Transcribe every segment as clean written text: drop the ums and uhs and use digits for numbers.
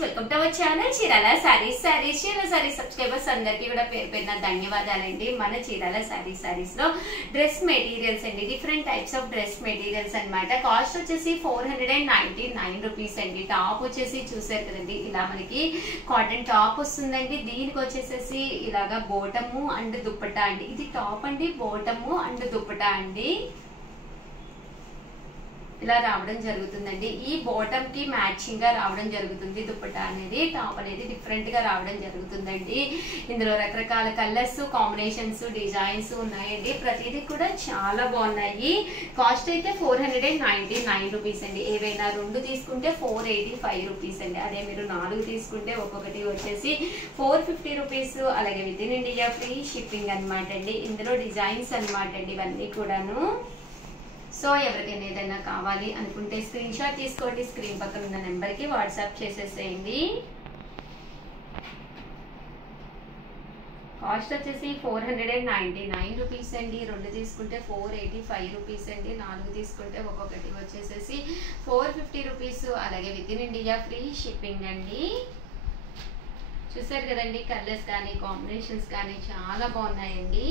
Welcome to our channel Chirala saris. Chirala saris subscribers అందరికీ కూడా పేరు పేరున ధన్యవాదాలండి. మన చీరాల సారీస్ లో డ్రెస్ మెటీరియల్స్ అండి, different types of dress materials అన్నమాట. కాస్ట్ వచ్చేసి 499 రూపీస్ అండి. టాప్ వచ్చేసి చూసారు కదండి, ఇలా మనకి కాటన్ టాప్ వస్తుందండి. దీనికి వచ్చేసేసి ఇలాగా బోటము అండ్ దుప్పటా అండి. ఇది టాప్ అండి, బోటము అండ్ దుప్పటా అండి ఇలా రావడం జరుగుతుందండి. ఈ బాటమ్ కి మ్యాచింగ్ గా రావడం జరుగుతుంది. దుప్పటా అనేది, టాప్ అనేది డిఫరెంట్ గా రావడం జరుగుతుందండి. ఇందులో రకరకాల కలర్స్, కాంబినేషన్స్, డిజైన్స్ ఉన్నాయండి. ప్రతిదీ కూడా చాలా బాగున్నాయి. కాస్ట్ అయితే 499 రూపీస్ అండి. ఏవైనా 2 తీసుకుంటే 485 రూపీస్ అండి. అదే మీరు 4 తీసుకుంటే ఒక్కొక్కటి వచ్చేసి 450 రూపీస్. అలాగే with in India free shipping అనమాట అండి. ఇందులో డిజైన్స్ అనమాట అండి ఇవన్నీ కూడాను. సో ఎవరికైనా ఏదైనా కావాలి అనుకుంటే స్క్రీన్ షాట్ తీసుకోండి, స్క్రీన్ పక్కన ఉన్న నెంబర్కి వాట్సాప్ చేసేసేయండి. కాస్ట్ వచ్చేసి 499 రూపీస్ అండి. 2 తీసుకుంటే 485 రూపీస్ అండి. 4 తీసుకుంటే ఒక్కొక్కటి వచ్చేసేసి 450 రూపీస్. అలాగే with in India free shipping అండి. చూసారు కదండి, కలర్స్ కానీ కాంబినేషన్స్ కానీ చాలా బాగున్నాయండి.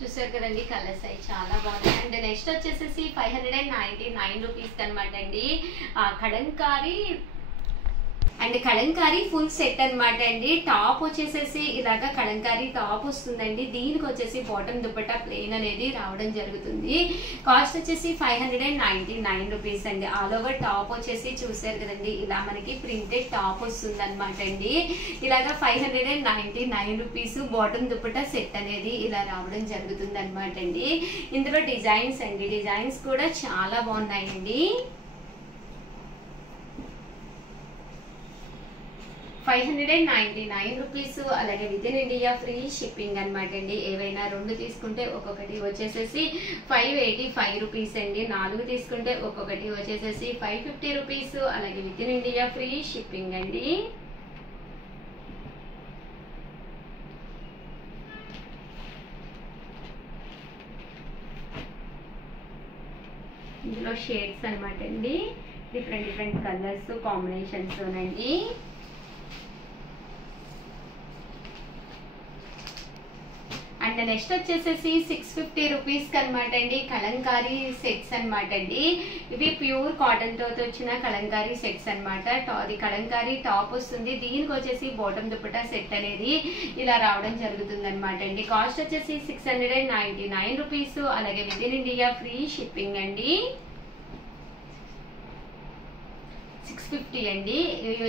చూసారు కదండి, కలర్స్ అవి చాలా బాగున్నాయి. అండ్ నెక్స్ట్ వచ్చేసేసి 599 రూపీస్ అనమాట అండి. కలంకారీ ఫుల్ సెట్ అనమాట అండి. టాప్ వచ్చేసేసి ఇలాగా కలంకారీ టాప్ వస్తుందండి. దీనికి వచ్చేసి బాటమ్ దుపట్టా ప్లెయిన్ అనేది రావడం జరుగుతుంది. కాస్ట్ వచ్చేసి 599 రూపీస్ అండి. ఆల్ ఓవర్ టాప్ వచ్చేసి చూసారు కదండి, ఇలా మనకి ప్రింటెడ్ టాప్ వస్తుంది అనమాట అండి. ఇలాగా 599 రూపీస్ బాటమ్ దుపట్టా సెట్ అనేది ఇలా రావడం జరుగుతుంది అనమాట అండి. ఇందులో డిజైన్స్ అండి, డిజైన్స్ కూడా చాలా బాగున్నాయండి. 599 రూపీస్. అలాగే with in India free shipping అనమాట అండి. ఏవైనా 2 తీసుకుంటే ఒక్కొక్కటి వచ్చేసేసి 585 రూపీస్ అండి. 4 తీసుకుంటే ఒక్కొక్కటి వచ్చేసేసి 550 రూపీస్. అలాగే with in India free shipping అండి. ఇందులో షేడ్స్ అనమాట అండి, డిఫరెంట్ కలర్స్ కాంబినేషన్స్ అండి. అండ్ నెక్స్ట్ వచ్చేసేసి 650 రూపీస్ అనమాట అండి. కలంకారీ సెట్స్ అనమాట అండి. ఇవి ప్యూర్ కాటన్ తో వచ్చిన కలంకారీ సెట్స్ అనమాట. అది కలంకారీ టాప్ వస్తుంది. దీనికి వచ్చేసి బాటమ్ దుపట్టా సెట్ అనేది ఇలా రావడం జరుగుతుంది అనమాట అండి. కాస్ట్ వచ్చేసి 699 రూపీస్. అలాగే with in India free shipping అండి. 650 అండి.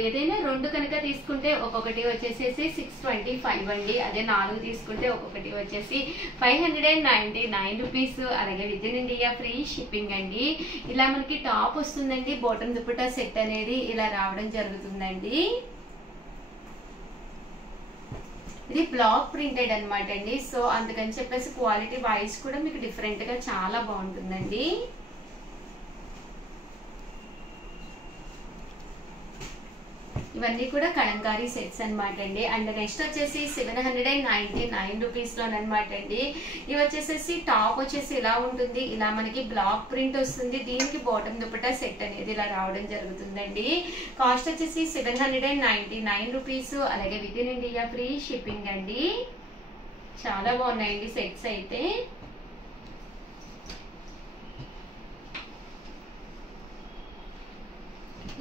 ఏదైనా 2 కనుక తీసుకుంటే ఒక్కొక్కటి వచ్చేసేసి 625 అండి. అదే 4 తీసుకుంటే ఒక్కొక్కటి వచ్చేసి 599 రూపీస్. అలాగే with in India free shipping అండి. ఇలా మనకి టాప్ వస్తుందండి, బాటమ్ దుపట్టా సెట్ అనేది ఇలా రావడం జరుగుతుందండి. ఇది బ్లాక్ ప్రింటెడ్ అనమాట అండి. సో అందుకని చెప్పేసి క్వాలిటీ వైజ్ కూడా మీకు డిఫరెంట్ గా చాలా బాగుంటుందండి. ఇవన్నీ కూడా కలంకారీ సెట్స్ అనమాట అండి. అండ్ నెక్స్ట్ వచ్చేసి 799 రూపీస్ లోనమాట అండి. ఇవి వచ్చేసేసి టాప్ వచ్చేసి ఇలా ఉంటుంది, ఇలా మనకి బ్లాక్ ప్రింట్ వస్తుంది. దీనికి బాటమ్ దుపట్టా సెట్ అనేది ఇలా రావడం జరుగుతుందండి. కాస్ట్ వచ్చేసి 799 రూపీస్. అలాగే with in India free shipping అండి. చాలా బాగున్నాయండి సెట్స్ అయితే.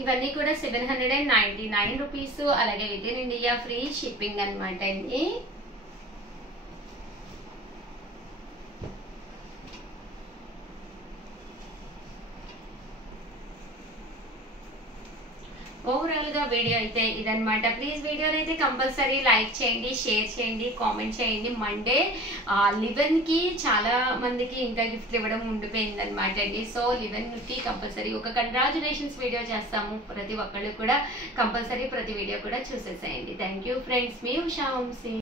ఇవన్నీ కూడా 799 రూపీస్. అలాగే with in India free shipping అనమాట అండి. ఓవరాల్ గా వీడియో అయితే ఇదనమాట. ప్లీజ్ వీడియోని అయితే కంపల్సరీ లైక్ చేయండి, షేర్ చేయండి, కామెంట్ చేయండి. మండే 11 కి చాలా మందికి ఇంకా గిఫ్ట్ ఇవ్వడం ఉండిపోయింది అనమాట అండి. సో 11 కి కంపల్సరీ ఒక కంగ్రాచులేషన్స్ వీడియో చేస్తాము. ప్రతి ఒక్కళ్ళు కూడా కంపల్సరీ ప్రతి వీడియో కూడా చూసేసేయండి. థ్యాంక్ యూ ఫ్రెండ్స్, మీ ఉషా వంశీ.